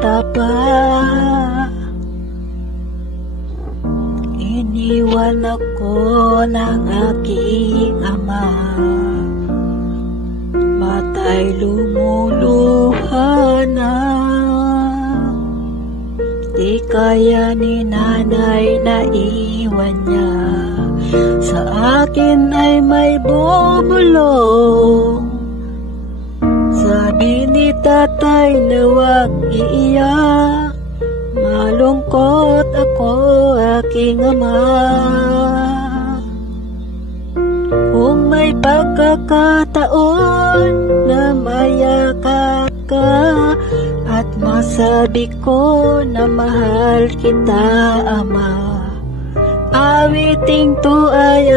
bata pa. Iniwan ako ng aking ama, mata'y lumuluha na. Di kaya ni nanay na iwan niya, sa akin ay may bumulong. Sabi ni tatay na wag iiyak, malungkot ako aking ama. Kung may pagkakataon na mayakap ka at masabi ko na mahal kita ama, awiting to ay